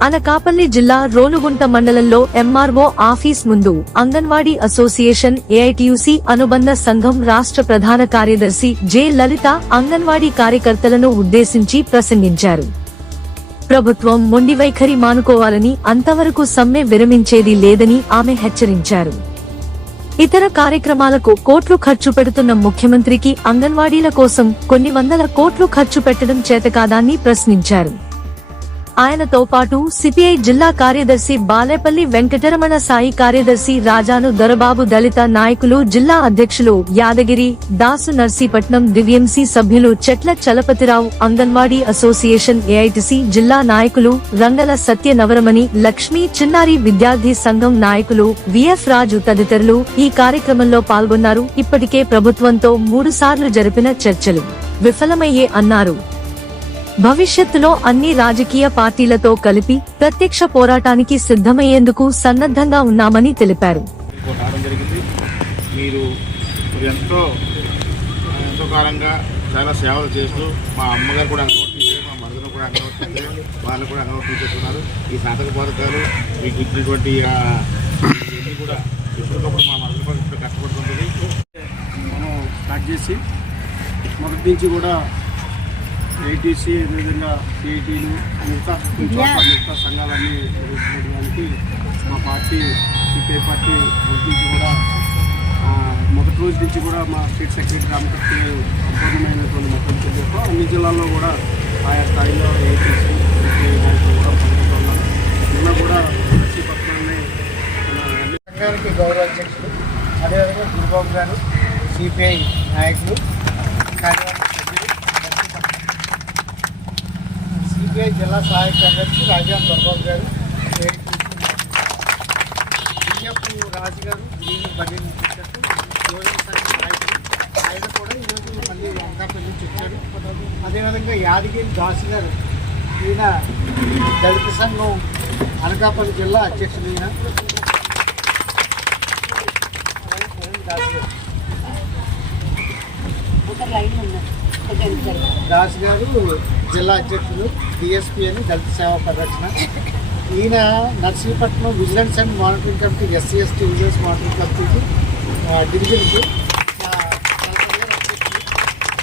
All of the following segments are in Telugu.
అనకాపల్లి జిల్లా రోలుగుంట మండలంలో ఎంఆర్ఓ ఆఫీస్ ముందు అంగన్వాడీ అసోసియేషన్ ఏఐటియుసి అనుబంధ సంఘం రాష్ట్ర ప్రధాన కార్యదర్శి జె లలిత అంగన్వాడీ కార్యకర్తలను ఉద్దేశించి ప్రసంగించారు. ప్రభుత్వం మొండి వైఖరి మానుకోవాలని అంతవరకు సమ్మె విరమించేది లేదని ఆమె హెచ్చరించారు. ఇతర కార్యక్రమాలకు కోట్లు ఖర్చు పెడుతున్న ముఖ్యమంత్రికి అంగన్వాడీల కోసం కొన్ని వందల కోట్లు ఖర్చు పెట్టడం చేతకాదాన్ని ప్రశ్నించారు. ఆయనతో పాటు సిపిఐ జిల్లా కార్యదర్శి బాలేపల్లి వెంకటరమణ సాయి కార్యదర్శి రాజాను దొరబాబు దళిత నాయకులు జిల్లా అధ్యక్షులు యాదగిరి దాసు నర్సీపట్నం దివ్యంసి సభ్యులు చెట్ల చలపతిరావు అంగన్వాడీ అసోసియేషన్ ఏఐటిసి జిల్లా నాయకులు రంగల సత్య నవరమణి లక్ష్మీ చిన్నారి విద్యార్థి సంఘం నాయకులు విఎఫ్ రాజు తదితరులు ఈ కార్యక్రమంలో పాల్గొన్నారు. ఇప్పటికే ప్రభుత్వంతో మూడు సార్లు జరిపిన చర్చలు. విఫలమయ్యే అన్నారు. భవిష్యత్తులో అన్ని రాజకీయ పార్టీలతో కలిపి ప్రత్యక్ష పోరాటానికి సిద్ధమయ్యేందుకు సన్నద్ధంగా ఉన్నామని తెలిపారు. జరిగింది. మీరు ఎంతో ఎంతో కాలంగా చాలా సేవలు చేస్తూ మా అమ్మగారు కూడా మా మరదలు కూడా అంగనవాడి వాళ్ళు కూడా అనువర్తించేస్తున్నారు ఈ స్నాతక పథకాలు మీకు ఇచ్చినటువంటి ఇవన్నీ కూడా ఎప్పటికప్పుడు మా మరదలు కూడా కష్టపడుతుంటుంది. మనం స్టార్ట్ చేసి మొదటి నుంచి కూడా ఏటీసీ అదేవిధంగా సిఐటీలు మిగతా మిగతా సంఘాలన్నీ నిర్వహించడానికి మా పార్టీ సిపిఐ పార్టీ నుంచి కూడా మొదటి రోజు నుంచి కూడా మా స్టేట్ సెక్రటరీ రామకృష్ణ సంపూర్ణమైనటువంటి మద్దతు తెలియజేస్తాం అన్ని జిల్లాల్లో కూడా ఆయా స్థాయిలో ఏటీసీ సిపిఐ నాయకులు కూడా పాల్గొంటున్నారు నిన్న కూడా మన సంఘానికి గౌరవ అధ్యక్షుడు అదేవిధంగా గురుబాబు గారు సిపిఐ నాయకులు కార్యవర్గ సభ్యులు సిపిఐ జిల్లా సహాయ కార్యదర్శి రాజాన్ దొరబాబు గారు బిఎఫ్ రాజు గారు గ్రీన్ బన్నీ చెప్పారు ఆయన కూడా ఈరోజు మళ్ళీ అనకాపల్లి నుంచి అదేవిధంగా యాదగిరి దాసు గారు ఈయన దళిత సంఘం అనకాపల్లి జిల్లా అధ్యక్షుడు ఈయన. దాసు గారు లైన్ ఉన్నారు దాస్ గారు జిల్లా అధ్యక్షులు డిఎస్పీ అని దళిత సేవా పరిరక్షణ. ఈయన Narsipatnam vigilance and monitoring committee SC ST vigilance monitoring కమిటీకి డివిజన్కి.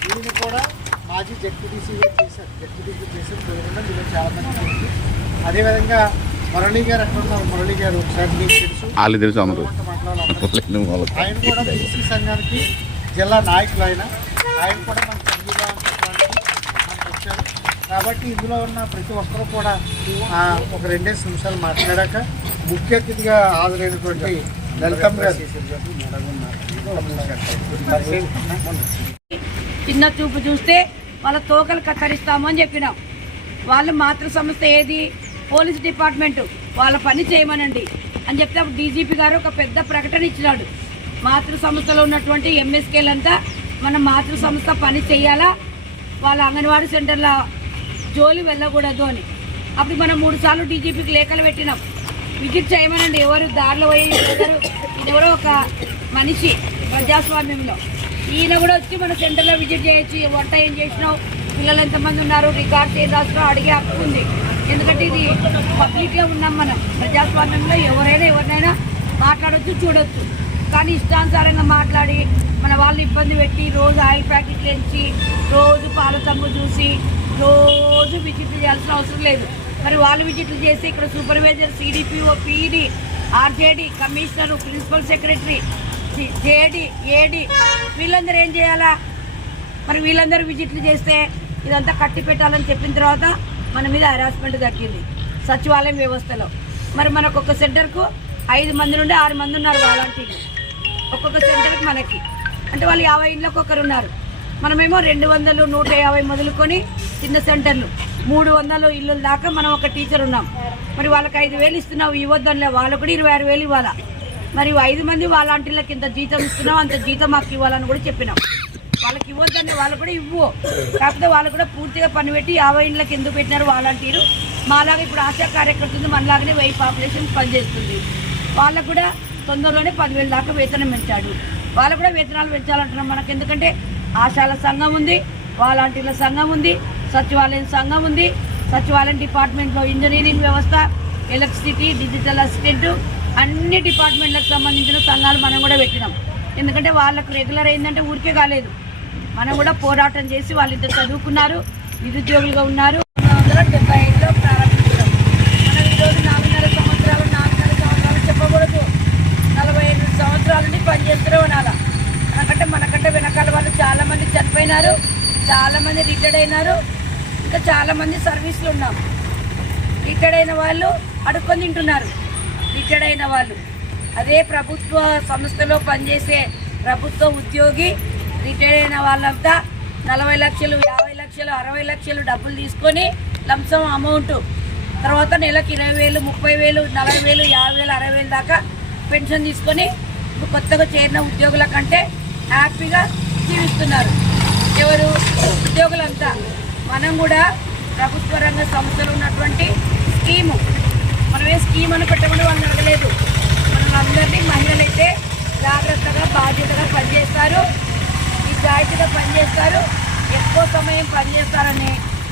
ఈయన కూడా మాజీ జడ్పీటీసీగా చేశారు. జడ్పీటీసీ చేశారు. తెలియకుండా మీరు చాలా మంది అదేవిధంగా మురళి గారు ఎక్కడ ఉన్నారు? మురళి గారు ఒకసారి మీకు తెలుసు. వాళ్ళు తెలుసు ఆయన కూడా బీసీ సంఘానికి జిల్లా నాయకులు ఆయన. ఆయన కూడా మన సంఘీభావం చెప్పడానికి మనకు వచ్చారు కాబట్టి ఇందులో ఉన్న ప్రతి ఒక్కరు కూడా ఒక రెండేసి నిమిషాలు మాట్లాడాక ముఖ్య అతిథిగా హాజరైనటువంటి లలితమ్మ చిన్న చూపు చూస్తే వాళ్ళ తోకలు కత్తరిస్తాము అని చెప్పినాం. వాళ్ళు మాతృ సంస్థ ఏది? Police department. వాళ్ళ పని చేయమనండి అని చెప్తే అప్పుడు డీజీపీ గారు ఒక పెద్ద ప్రకటన ఇచ్చినాడు. మాతృ సంస్థలో ఉన్నటువంటి ఎంఎస్కేలంతా మన మాతృ సంస్థ పని చేయాలా? వాళ్ళ అంగన్వాడీ సెంటర్ల జోలి వెళ్ళకూడదు అని. అప్పుడు మనం మూడు సార్లు డీజీపీకి లేఖలు పెట్టినాం. విజిట్ చేయమనండి ఎవరు దారిలో పోయి ఎవరు ఎవరో ఒక మనిషి ప్రజాస్వామ్యంలో. ఈయన కూడా వచ్చి మన సెంటర్లో విజిట్ చేయొచ్చు. వంట ఏం చేసినావు? పిల్లలు ఎంతమంది ఉన్నారు? రికార్డ్స్ ఏం రాసినావు? అడిగే హక్కు ఉంది. ఎందుకంటే ఇది పబ్లిక్లో ఉన్నాం మనం. ప్రజాస్వామ్యంలో ఎవరైనా ఎవరినైనా మాట్లాడొచ్చు చూడొచ్చు. కానీ ఇష్టానుసారంగా మాట్లాడి మన వాళ్ళు ఇబ్బంది పెట్టి రోజు ఆయిల్ ప్యాకెట్లు ఎంచి రోజు పాల తమ్ము చూసి రోజు విజిట్లు చేయాల్సిన అవసరం లేదు. మరి వాళ్ళు విజిట్లు చేసి ఇక్కడ supervisor CDPO PD RJD commissioner principal secretary JD AD వీళ్ళందరూ ఏం చేయాలా? మరి వీళ్ళందరూ విజిట్లు చేస్తే ఇదంతా కట్టి పెట్టాలని చెప్పిన తర్వాత మన మీద హెరాస్మెంట్ దక్కింది. సచివాలయం వ్యవస్థలో. మరి మనకు ఒక సెంటర్కు ఐదు మంది నుండి ఆరు మంది ఉన్నారు వాలంటీర్లు. ఒక్కొక్క సెంటర్కి మనకి. అంటే వాళ్ళు యాభై ఇండ్లకు ఒకరు ఉన్నారు మనమేమో రెండు వందలు నూట యాభై మొదలుకొని చిన్న సెంటర్లు. మూడు వందలు ఇల్లుల దాకా మనం ఒక టీచర్ ఉన్నాం. మరి వాళ్ళకి ఐదు వేలు ఇస్తున్నావు ఇవ్వద్దులే వాళ్ళకు కూడా ఇరవై ఆరు వేలు ఇవ్వాలా? మరి ఐదు మంది వాళ్ళంటిళ్ళకి ఇంత జీతం ఇస్తున్నావు అంత జీతం మాకు ఇవ్వాలని కూడా చెప్పినాం. వాళ్ళకి ఇవ్వద్దంటే వాళ్ళు కూడా ఇవ్వు. కాకపోతే వాళ్ళు కూడా పూర్తిగా పని పెట్టి యాభై ఇండ్లకి ఎందుకు పెట్టినారు వాలంటీరు? మాలాగా ఇప్పుడు ఆశా కార్యకర్త ఉంది మనలాగానే వెయ్యి పాపులేషన్ పనిచేస్తుంది. వాళ్ళకు కూడా తొందరలోనే పదివేల దాకా వేతనం పెంచాడు. వాళ్ళు కూడా వేతనాలు పెంచాలంటున్నాం మనకు ఎందుకంటే ఆశాల సంఘం ఉంది వాలంటీర్ల సంఘం ఉంది సచివాలయం సంఘం ఉంది. సచివాలయం డిపార్ట్మెంట్లో ఇంజనీరింగ్ వ్యవస్థ ఎలక్ట్రిసిటీ డిజిటల్ అసిస్టెంట్ అన్ని డిపార్ట్మెంట్లకు సంబంధించిన సంఘాలు మనం కూడా పెట్టినాం. ఎందుకంటే వాళ్ళకు రెగ్యులర్ అయిందంటే ఊరికే కాలేదు. మనం కూడా పోరాటం చేసి వాళ్ళు ఇద్దరు చదువుకున్నారు నిరుద్యోగులుగా ఉన్నారు. పంతొమ్మిది వందల డెబ్బై ఐదులో ప్రారంభించడం మనం ఈరోజు నాలుగున్నర సంవత్సరాలు నాలుగున్నర సంవత్సరాలు చెప్పకూడదు నలభై ఎనిమిది సంవత్సరాల నుండి పనిచేస్తూనే ఉండాలి మనకంటే మనకంటే వెనకాల వాళ్ళు చాలామంది చనిపోయినారు. చాలామంది రిటైర్డ్ అయినారు. ఇంకా చాలా మంది సర్వీస్లు ఉన్నాం. రిటైర్డ్ అయిన వాళ్ళు అడుక్కొని తింటున్నారు. రిటైర్డ్ అయిన వాళ్ళు. అదే ప్రభుత్వ సంస్థలో పనిచేసే ప్రభుత్వ ఉద్యోగి రిటైర్డ్ అయిన వాళ్ళంతా నలభై లక్షలు యాభై లక్షలు అరవై లక్షలు డబ్బులు తీసుకొని లంసం అమౌంట్ తర్వాత నెలకు ఇరవై వేలు ముప్పై వేలు నలభై వేలు యాభై వేలు అరవై వేలు దాకా పెన్షన్ తీసుకొని ఇప్పుడు కొత్తగా చేరిన ఉద్యోగుల కంటే హ్యాపీగా జీవిస్తున్నారు. ఎవరు? ఉద్యోగులంతా. మనం కూడా ప్రభుత్వ రంగ సంస్థలు ఉన్నటువంటి స్కీము. మనమే స్కీమ్ అని పెట్టకుండా వాళ్ళు అడగలేదు మనల్ని మహిళలైతే జాగ్రత్తగా బాధ్యతగా పనిచేస్తారు. నిజాయితీగా పనిచేస్తారు. ఎక్కువ సమయం పనిచేస్తారని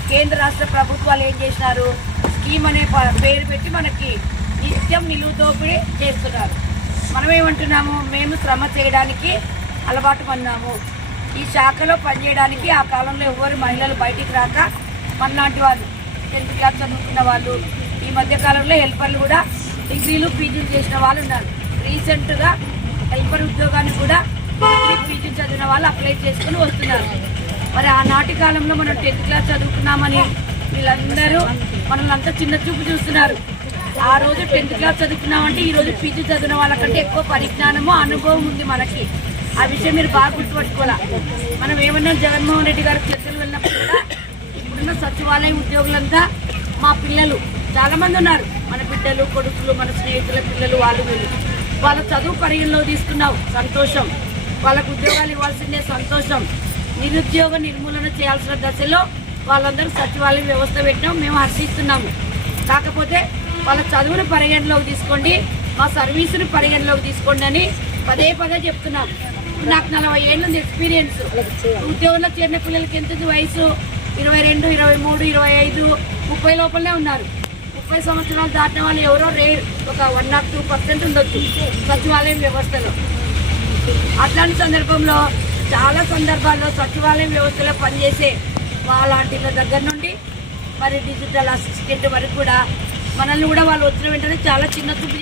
కేంద్ర రాష్ట్ర ప్రభుత్వాలు ఏం చేసినారు? స్కీమ్ అనే పేరు పెట్టి మనకి నిత్యం నిలువు దోపిడీ చేస్తున్నారు. మనం ఏమంటున్నాము మేము శ్రమ చేయడానికి అలవాటు పన్నాము ఈ శాఖలో పనిచేయడానికి ఆ కాలంలో ఎవరు మహిళలు బయటికి రాక మనలాంటి వాళ్ళు టెన్త్ క్లాస్ చదువుకున్న వాళ్ళు ఈ మధ్య కాలంలో హెల్పర్లు కూడా డిగ్రీలు పీజీలు చేసిన వాళ్ళు ఉన్నారు. రీసెంట్గా హెల్పర్ ఉద్యోగాన్ని కూడా డిగ్రీ పీజీ చదివిన వాళ్ళు అప్లై చేసుకుని వస్తున్నారు. మరి ఆనాటి కాలంలో మనం టెన్త్ క్లాస్ చదువుకున్నామని వీళ్ళందరూ మనల్ని అంతా చిన్న చూపు చూస్తున్నారు. ఆ రోజు టెన్త్ క్లాస్ చదువుకున్నామంటే ఈ రోజు పీజీ చదివిన వాళ్ళకంటే ఎక్కువ పరిజ్ఞానము అనుభవం ఉంది మనకి. ఆ విషయం మీరు బాగా గుర్తుపట్టుకోవాలా? మనం ఏమన్నా జగన్మోహన్ రెడ్డి గారు చర్చలు వెళ్ళినప్పుడు కూడా ఇప్పుడున్న సచివాలయం ఉద్యోగులంతా మా పిల్లలు చాలామంది ఉన్నారు. మన బిడ్డలు కొడుకులు మన స్నేహితుల పిల్లలు వాళ్ళు వీళ్ళు. వాళ్ళ చదువు పరిగణలో తీసుకున్నావు సంతోషం. వాళ్ళకు ఉద్యోగాలు ఇవ్వాల్సిందే సంతోషం. నిరుద్యోగ నిర్మూలన చేయాల్సిన దశలో వాళ్ళందరూ సచివాలయం వ్యవస్థ పెట్టినాం మేము హర్షిస్తున్నాము. కాకపోతే వాళ్ళ చదువును పరిగణలోకి తీసుకోండి మా సర్వీసును పరిగణలోకి తీసుకోండి అని పదే పదే చెప్తున్నాం. నాకు నలభై ఏళ్ళు ఎక్స్పీరియన్స్ ఉద్యోగంలో చేరిన పిల్లలకి ఎంత వయసు? ఇరవై రెండు ఇరవై మూడు ఇరవై ఐదు ముప్పై లోపలనే ఉన్నారు. ముప్పై సంవత్సరాలు దాటిన వాళ్ళు ఎవరో రేర్. ఒక వన్ నాట్ టూ పర్సెంట్ ఉండొచ్చు. సచివాలయం వ్యవస్థలో. అట్లాంటి సందర్భంలో చాలా సందర్భాల్లో సచివాలయం వ్యవస్థలో పనిచేసే వాళ్ళ దగ్గర నుండి మరి డిజిటల్ అసిస్టెంట్ వరకు కూడా మనల్ని కూడా వాళ్ళు వచ్చిన వెంటనే చాలా చిన్న చూపు